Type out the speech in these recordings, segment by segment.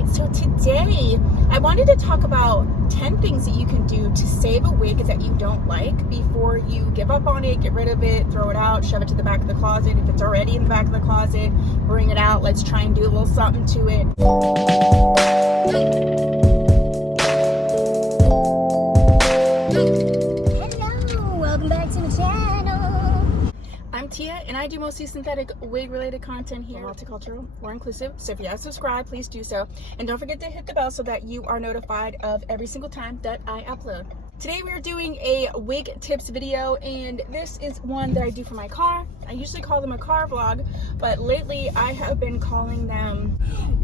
right, so today I wanted to talk about 10 things that you can do to save a wig that you don't like before you give up on it, get rid of it, throw it out, shove it to the back of the closet. If it's already in the back of the closet, bring it out. Let's try and do a little something to it. Hello, welcome back to the channel. I'm Tia, and I do mostly synthetic wig-related content here. Multicultural or inclusive. So if you haven't subscribed, please do so. And don't forget to hit the bell so that you are notified of every single time that I upload. Today we are doing a wig tips video, and this is one that I do for my car. I usually call them a car vlog, but lately I have been calling them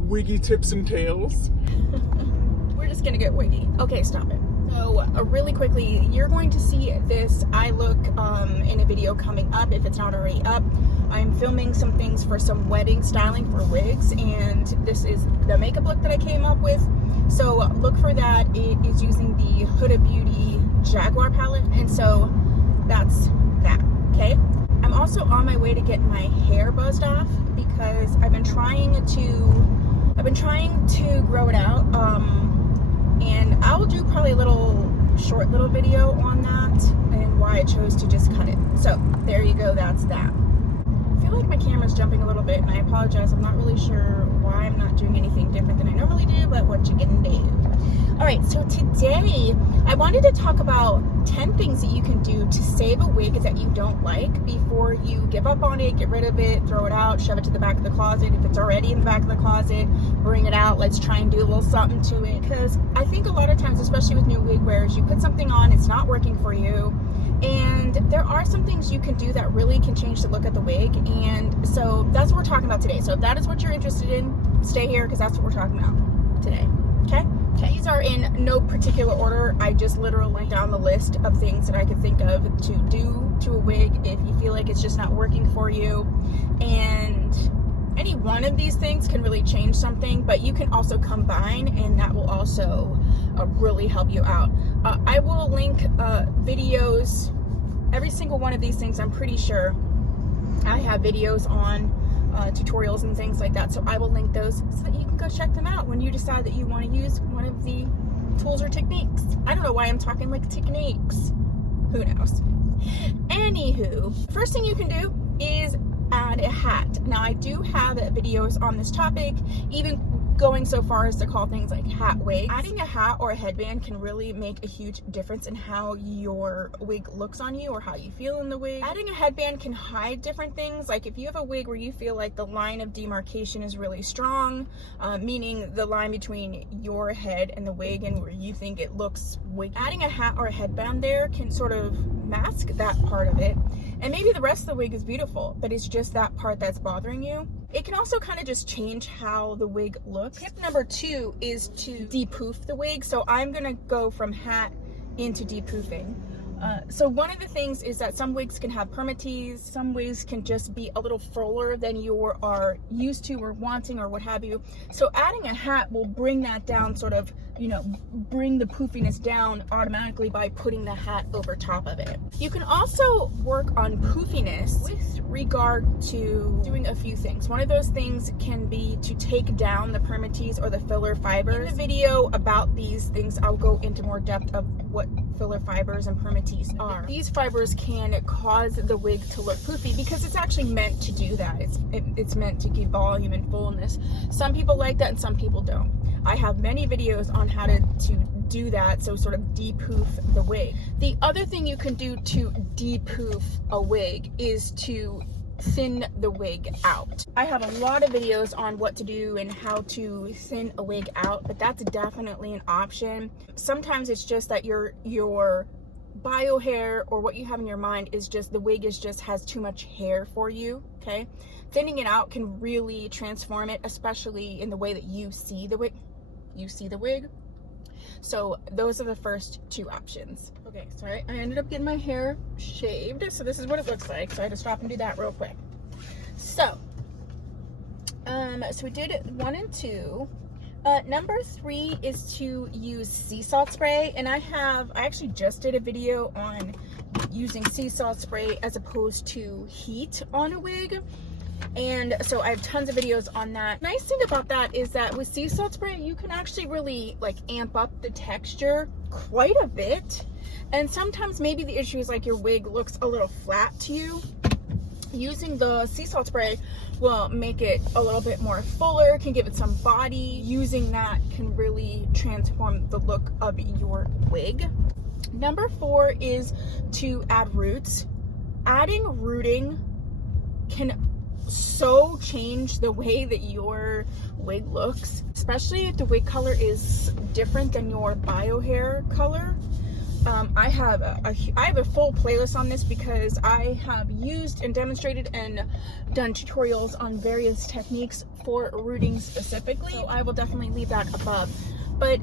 wiggy tips and tales. We're just gonna get wiggy. Okay, stop it. So really quickly, you're going to see this eye look in a video coming up if it's not already up. I'm filming some things for some wedding styling for wigs, and this is the makeup look that I came up with. So look for that. It is using the Huda Beauty Jaguar palette, and so that's that, okay? I'm also on my way to get my hair buzzed off because I've been trying to grow it out. And I will do probably a short little video on that and why I chose to just cut it. So there you go, that's that. I feel like my camera's jumping a little bit, and I apologize. I'm not really sure why I'm not doing anything different than I normally do, but what you gonna do? All right, so today I wanted to talk about 10 things that you can do to save a wig that you don't like before you give up on it, get rid of it, throw it out, shove it to the back of the closet. If it's already in the back of the closet, bring it out. Let's try and do a little something to it. Because I think a lot of times, especially with new wig wearers, you put something on, it's not working for you. And there are some things you can do that really can change the look of the wig. And so that's what we're talking about today. So if that is what you're interested in, stay here because that's what we're talking about today. Okay? Okay. These are in no particular order. I just literally went down the list of things that I could think of to do to a wig if you feel like it's just not working for you. And any one of these things can really change something, but you can also combine, and that will also really help you out. I will link videos, every single one of these things. I'm pretty sure I have videos on tutorials and things like that, so I will link those so that you can go check them out when you decide that you want to use one of the tools or techniques. I don't know why I'm talking like techniques. Who knows? Anywho, first thing you can do is add a hat. Now I do have videos on this topic, even going so far as to call things like hat wigs. Adding a hat or a headband can really make a huge difference in how your wig looks on you or how you feel in the wig. Adding a headband can hide different things. Like if you have a wig where you feel like the line of demarcation is really strong, meaning the line between your head and the wig and where you think it looks wiggy, adding a hat or a headband there can sort of mask that part of it. And maybe the rest of the wig is beautiful, but it's just that part that's bothering you. It can also kind of just change how the wig looks. Tip number 2 is to de-poof the wig. So I'm gonna go from hat into de-poofing. So one of the things is that some wigs can have permatease, some wigs can just be a little fuller than you are used to or wanting or what have you. So adding a hat will bring that down, sort of, you know, bring the poofiness down automatically by putting the hat over top of it. You can also work on poofiness with regard to doing a few things. One of those things can be to take down the permatease or the filler fibers. In the video about these things, I'll go into more depth of what filler fibers and permatease are. These fibers can cause the wig to look poofy because it's actually meant to do that. It's meant to give volume and fullness. Some people like that and some people don't. I have many videos on how to do that, so sort of de-poof the wig. The other thing you can do to de-poof a wig is to thin the wig out. I have a lot of videos on what to do and how to thin a wig out, but that's definitely an option. Sometimes it's just that your bio hair or what you have in your mind is just, the wig is just has too much hair for you, okay? Thinning it out can really transform it, especially in the way that you see the wig. So those are the first 2 options. Okay, sorry, I ended up getting my hair shaved, so this is what it looks like. So I had to stop and do that real quick. So we did 1 and 2. Number 3 is to use sea salt spray, and I actually just did a video on using sea salt spray as opposed to heat on a wig. And so I have tons of videos on that. Nice thing about that is that with sea salt spray, you can actually really like amp up the texture quite a bit. And sometimes maybe the issue is like your wig looks a little flat to you. Using the sea salt spray will make it a little bit more fuller, can give it some body. Using that can really transform the look of your wig. Number 4 is to add roots. Adding rooting can so change the way that your wig looks, especially if the wig color is different than your bio hair color. I have a full playlist on this because I have used and demonstrated and done tutorials on various techniques for rooting specifically. So I will definitely leave that above. But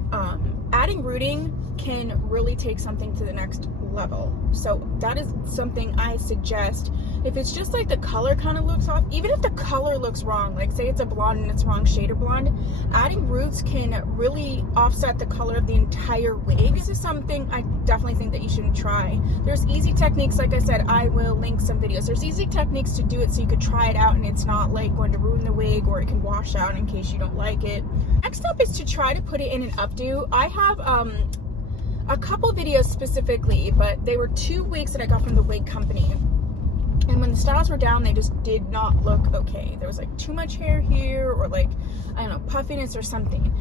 adding rooting can really take something to the next level. So that is something I suggest. If it's just like the color kind of looks off, even if the color looks wrong, like say it's a blonde and it's wrong shade of blonde, adding roots can really offset the color of the entire wig. This is something I definitely think that you should try. There's easy techniques, like I said, I will link some videos. There's easy techniques to do it so you could try it out and it's not like going to ruin the wig or it can wash out in case you don't like it. Next up is to try to put it in an updo. I have a couple videos specifically, but they were 2 wigs that I got from the wig company. And when the styles were down, they just did not look okay. There was like too much hair here or like, I don't know, puffiness or something.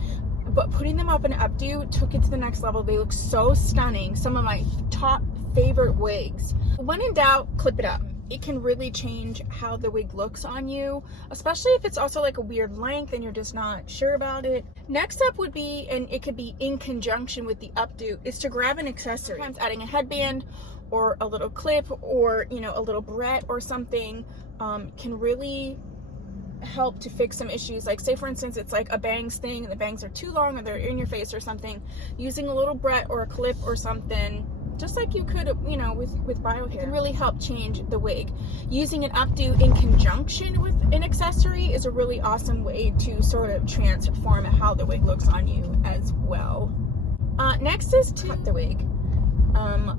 But putting them up in an updo took it to the next level. They look so stunning. Some of my top favorite wigs. When in doubt, clip it up. It can really change how the wig looks on you, especially if it's also like a weird length and you're just not sure about it. Next up would be, and it could be in conjunction with the updo, is to grab an accessory. Sometimes adding a headband or a little clip or, you know, a little barrette or something can really help to fix some issues. Like say for instance it's like a bangs thing and the bangs are too long or they're in your face or something. Using a little barrette or a clip or something, just like you could, you know, with bio hair, can really help change the wig. Using an updo in conjunction with an accessory is a really awesome way to sort of transform how the wig looks on you as well. Next is to cut the wig.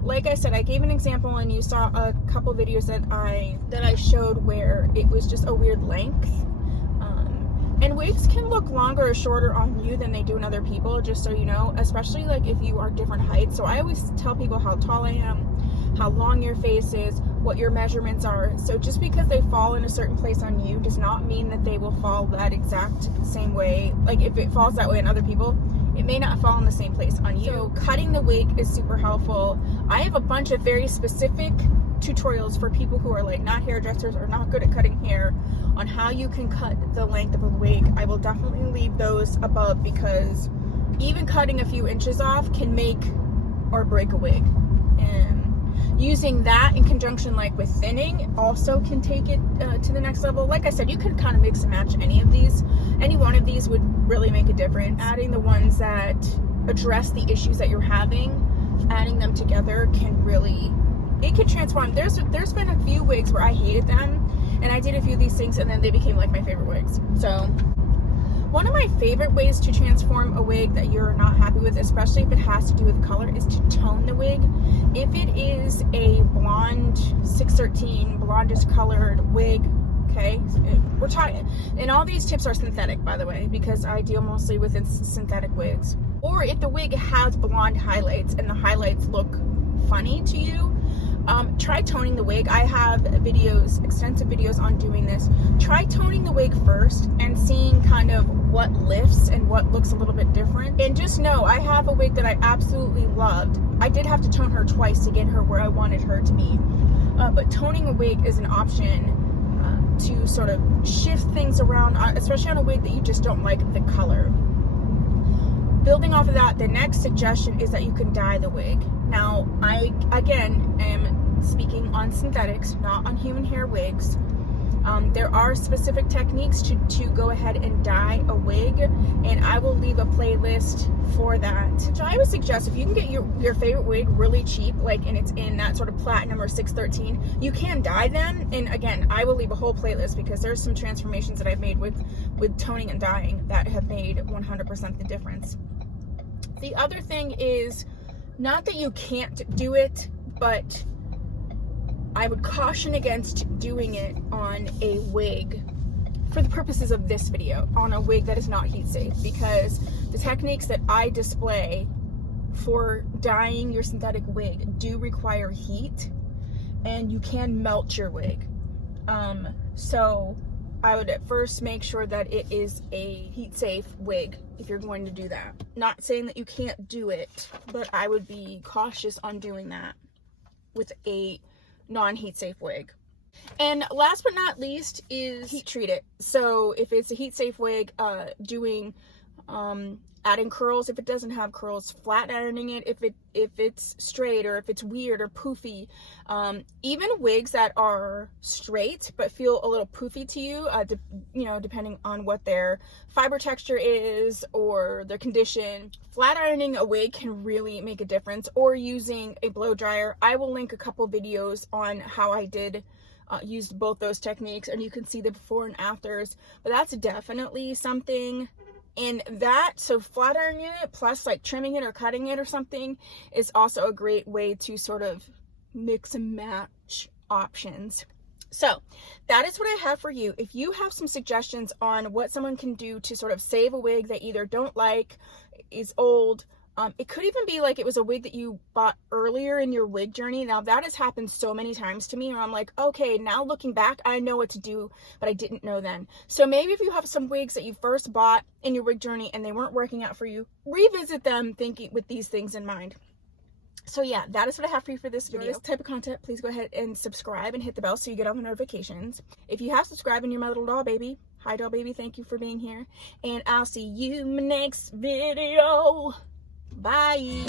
Like I said, I gave an example and you saw a couple videos that I showed where it was just a weird length. And wigs can look longer or shorter on you than they do on other people, just so you know, especially like if you are different heights. So I always tell people how tall I am, how long your face is, what your measurements are. So just because they fall in a certain place on you does not mean that they will fall that exact same way. Like if it falls that way on other people, it may not fall in the same place on you. So cutting the wig is super helpful. I have a bunch of very specific tutorials for people who are like not hairdressers or not good at cutting hair on how you can cut the length of a wig. I will definitely leave those above because even cutting a few inches off can make or break a wig. And using that in conjunction like with thinning also can take it to the next level. Like I said, you could kind of mix and match any of these. Any one of these would really make a difference. Adding the ones that address the issues that you're having, adding them together can really, it can transform. There's been a few wigs where I hated them and I did a few of these things and then they became like my favorite wigs. So one of my favorite ways to transform a wig that you're not happy with, especially if it has to do with color, is to tone the wig. If it is a blonde 613 blondish colored wig, okay, we're talking, and all these tips are synthetic, by the way, because I deal mostly with synthetic wigs. Or if the wig has blonde highlights and the highlights look funny to you, try toning the wig. I have videos, extensive videos on doing this. Try toning the wig first and seeing kind of what lifts and what looks a little bit different. And just know, I have a wig that I absolutely loved. I did have to tone her twice to get her where I wanted her to be. But toning a wig is an option to sort of shift things around, especially on a wig that you just don't like the color. Building off of that, the next suggestion is that you can dye the wig. Now, I, again, am speaking on synthetics, not on human hair wigs. There are specific techniques to go ahead and dye a wig, and I will leave a playlist for that. So I would suggest if you can get your favorite wig really cheap, like, and it's in that sort of platinum or 613, you can dye them. And again, I will leave a whole playlist because there's some transformations that I've made with toning and dyeing that have made 100% the difference. The other thing is, not that you can't do it, but I would caution against doing it on a wig for the purposes of this video, on a wig that is not heat safe, because the techniques that I display for dyeing your synthetic wig do require heat, and you can melt your wig. So I would at first make sure that it is a heat safe wig if you're going to do that. Not saying that you can't do it, but I would be cautious on doing that with a non-heat safe wig. And last but not least is heat treat it. So if it's a heat safe wig, adding curls if it doesn't have curls, flat ironing it if it's straight, or if it's weird or poofy. Even wigs that are straight but feel a little poofy to you, depending on what their fiber texture is or their condition, flat ironing a wig can really make a difference, or using a blow dryer. I will link a couple videos on how I did used both those techniques, and you can see the before and afters. But that's definitely something. And that, so flat ironing it plus like trimming it or cutting it or something is also a great way to sort of mix and match options. So that is what I have for you. If you have some suggestions on what someone can do to sort of save a wig they either don't like, is old, it could even be like it was a wig that you bought earlier in your wig journey. Now that has happened so many times to me, where I'm like, okay, now looking back, I know what to do, but I didn't know then. So maybe if you have some wigs that you first bought in your wig journey and they weren't working out for you, revisit them thinking with these things in mind. So yeah, that is what I have for you for this video. This type of content, please go ahead and subscribe and hit the bell so you get all the notifications. If you have subscribed and you're my little doll baby, hi doll baby, thank you for being here. And I'll see you in my next video. Bye.